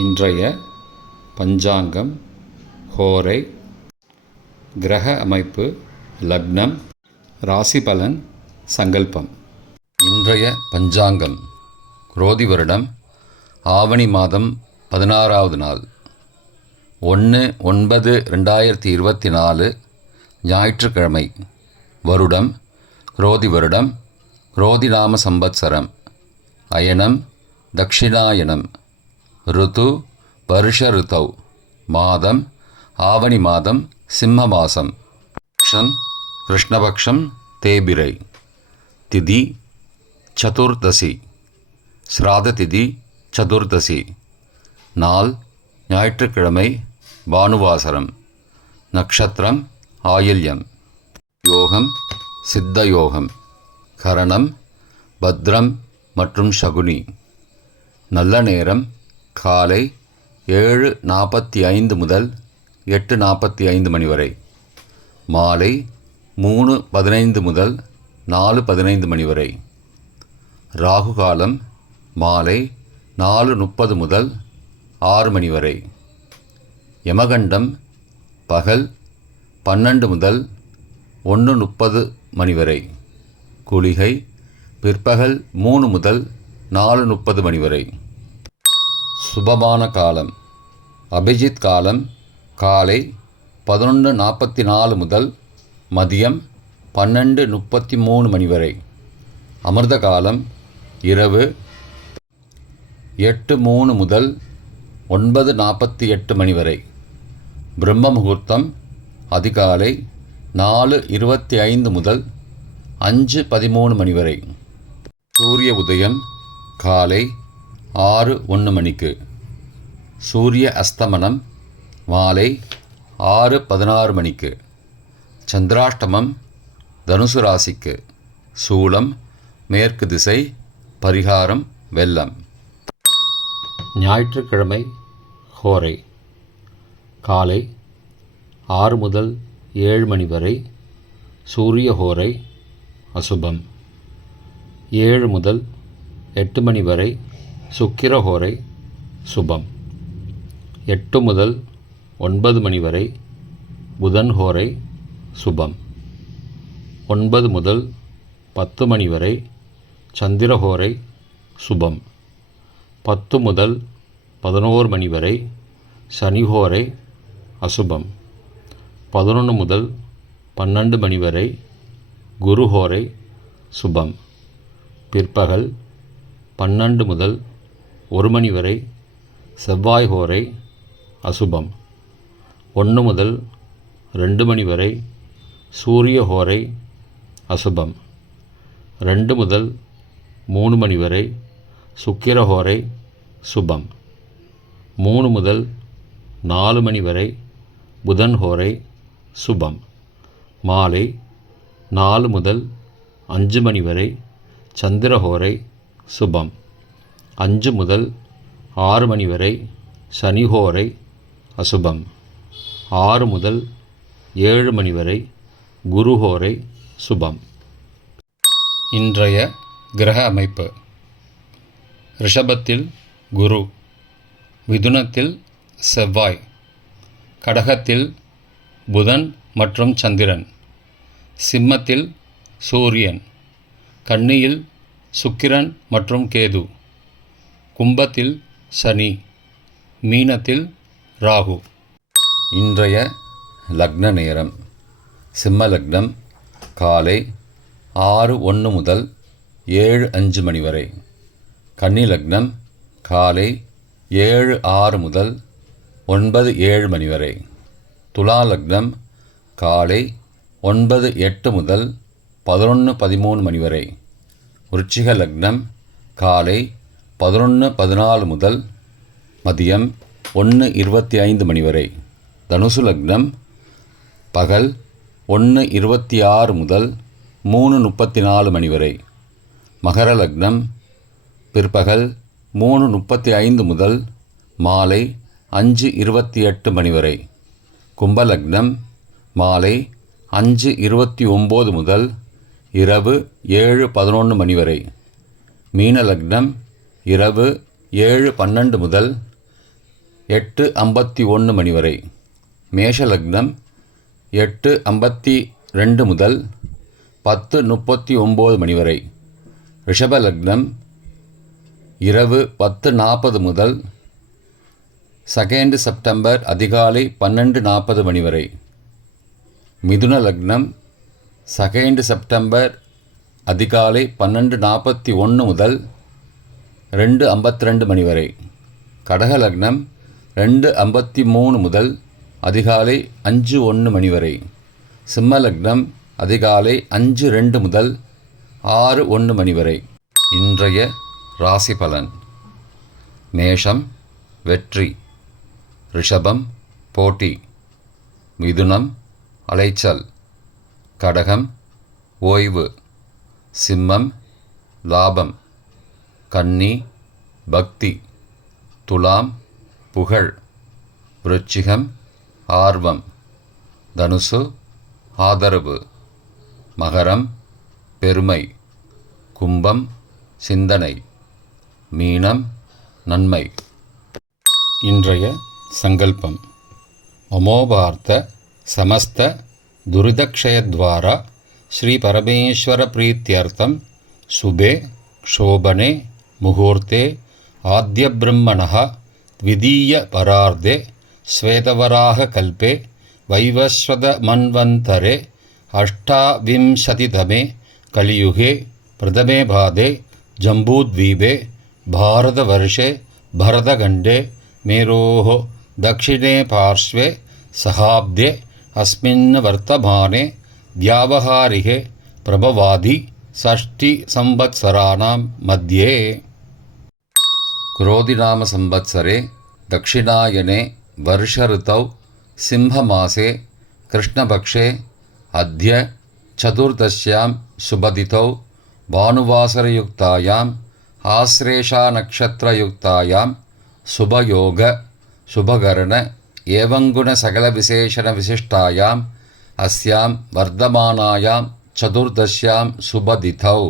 இன்றைய பஞ்சாங்கம், ஹோரை, கிரக அமைப்பு, லக்னம், ராசி பலன், சங்கல்பம். இன்றைய பஞ்சாங்கம் குரோதி வருடம் ஆவணி மாதம் 16வது நாள், 1/9/2024 ஞாயிற்றுக்கிழமை. வருடம் குரோதி வருடம், குரோதி நாம சம்பத்சரம், அயனம் தக்ஷிணாயனம், ருத்து வருஷ ருத்தௌ, மாதம் ஆவணி மாதம், சிம்ம மாசம், பக்ஷம் கிருஷ்ணபக்ஷம் தேபிரை, திதி சதுர்தசி, ஸ்ராத திதி சதுர்தசி, நாள் ஞாயிற்றுக்கிழமை, பானுவாசரம், நக்ஷத்திரம் ஆயில்யம், யோகம் சித்த யோகம், கரணம் பத்ரம் மற்றும் சகுனி, நல்ல நேரம் காலை 7:45 முதல் 8:45 மணி வரை, மாலை 3:15 முதல் 4:15 மணி வரை, ராகு காலம் மாலை 4:30 முதல் 6 மணி வரை, யமகண்டம் பகல் 12 முதல் 1:30 மணி வரை, குளிகை பிற்பகல் 3 முதல் 4:30 மணி வரை. சுபமான காலம் அபிஜித் காலம் காலை 11:44 முதல் மதியம் 12:33 மணி வரை, அமிர்த காலம் இரவு 8:03 முதல் 9:48 மணி வரை, பிரம்ம முகூர்த்தம் அதிகாலை 4:25 முதல் 5:13 மணி வரை, சூரிய உதயம் காலை 6:01 மணிக்கு, சூரிய அஸ்தமனம் மாலை 6:16 மணிக்கு, சந்திராஷ்டமம் தனுசு ராசிக்கு, சூலம் மேற்கு திசை, பரிகாரம் வெள்ளம். ஞாயிற்றுக்கிழமை ஹோரை காலை 6 முதல் 7 மணி வரை, சூரிய ஹோரை அசுபம். 7 முதல் 8 மணி வரை சுக்கிர ஹோரை சுபம். 8 முதல் 9 மணி வரை புதன் ஹோரை சுபம். 9 முதல் 10 மணி வரை சந்திர ஹோரை சுபம். 10 முதல் 11 மணி வரை சனி ஹோரை அசுபம். 11 முதல் 12 மணி வரை குரு ஹோரை சுபம். பிற்பகல் 12 முதல் 1 மணி வரை செவ்வாய் ஹோரை அசுபம். 1 முதல் 2 மணி வரை சூரிய ஹோரை அசுபம். 2 முதல் 3 மணி வரை சுக்கிர ஹோரை சுபம். 3 முதல் 4 மணி வரை புதன் ஹோரை சுபம். மாலை 4 முதல் 5 மணி வரை சந்திர ஹோரை சுபம். 5 முதல் 6 மணி வரை சனி ஹோரை அசுபம். 6 முதல் 7 மணி வரை குரு ஹோரை சுபம். இன்றைய கிரக அமைப்பு: ரிஷபத்தில் குரு, மிதுனத்தில் செவ்வாய், கடகத்தில் புதன் மற்றும் சந்திரன், சிம்மத்தில் சூரியன், கன்னியில் சுக்கிரன் மற்றும் கேது, கும்பத்தில் சனி, மீனத்தில் ராகு. இன்றைய லக்ன நேரம்: சிம்ம லக்னம் காலை 6:01 முதல் 7:05 மணி வரை, கன்னி லக்னம் காலை 7:06 முதல் 9:07 மணி வரை, துலா லக்னம் காலை 9:08 முதல் 11:13 மணி வரை, விருச்சிக லக்னம் காலை 11:14 முதல் மதியம் 1:25 மணி வரை, தனுசு லக்னம் பகல் 1:26 முதல் 3:34 மணி வரை, மகர லக்னம் பிற்பகல் 3:35 முதல் மாலை 5:28 மணி வரை, கும்ப லக்னம் மாலை 5:29 முதல் இரவு 7:11 மணி வரை, மீன லக்னம் இரவு 7:12 முதல் 8:51 மணி வரை. மேஷ லக்னம் 8:52 முதல் 10:39 மணி வரை. ரிஷப லக்னம் இரவு 10:40 முதல் 2 செப்டம்பர் அதிகாலை 12:40 மணி வரை. மிதுன லக்னம் 2 செப்டம்பர் அதிகாலை 12:41 முதல் 2:52 மணி வரை. கடக லக்னம் 2:53 முதல் அதிகாலை 5:01 மணி வரை. சிம்ம லக்னம் அதிகாலை 5:02 முதல் 6:01 மணி வரை. இன்றைய ராசி பலன். மேஷம் வெற்றி, ரிஷபம் போட்டி, மிதுனம் அலைச்சல், கடகம் ஓய்வு, சிம்மம் லாபம், கன்னி பக்தி, துலாம் புகழ், விருச்சிகம் ஆர்வம், தனுசு ஆதரவு, மகரம் பெருமை, கும்பம் சிந்தனை, மீனம் நன்மை. இன்றைய சங்கல்பம். அமோபார்த்த சமஸ்த துரிதக்ஷயத்வாரா ஸ்ரீ பரமேஸ்வர பிரீத்தியர்த்தம் சுபே க்ஷோபனே முகூர்த்தே ஆத்ய பிரம்மணः த்விதீய பரார்த்தே ஸ்வேதவராக கல்பே வைவஸ்வத மன்வந்தரே அஷ்டாவிம்சதிதமே கலியுகே பிரதமே பாதே ஜம்பூத்வீபே பாரதவர்ஷே பரதகண்டே மேரோः தக்ஷிணே பார்ஷ்வே சகாப்தே அஸ்மின் வர்த்தமானே வியாவஹாரிகே பிரபவாதி षष्टि संवत्सराणां मध्ये. क्रोधिनाम संवत्सरे दक्षिणायने वर्षऋतौ सिंहमासे कृष्णपक्षे अद्य चतुर्दश्यां शुभतिथौ भानुवासरयुक्तायाम् आश्लेषानक्षत्रयुक्तायां शुभयोग शुभकरण एवंगुणसकलविशेषणविशिष्टायाम् अस्यां वर्धमानायां चतुर्दश्यां शुभतिथौ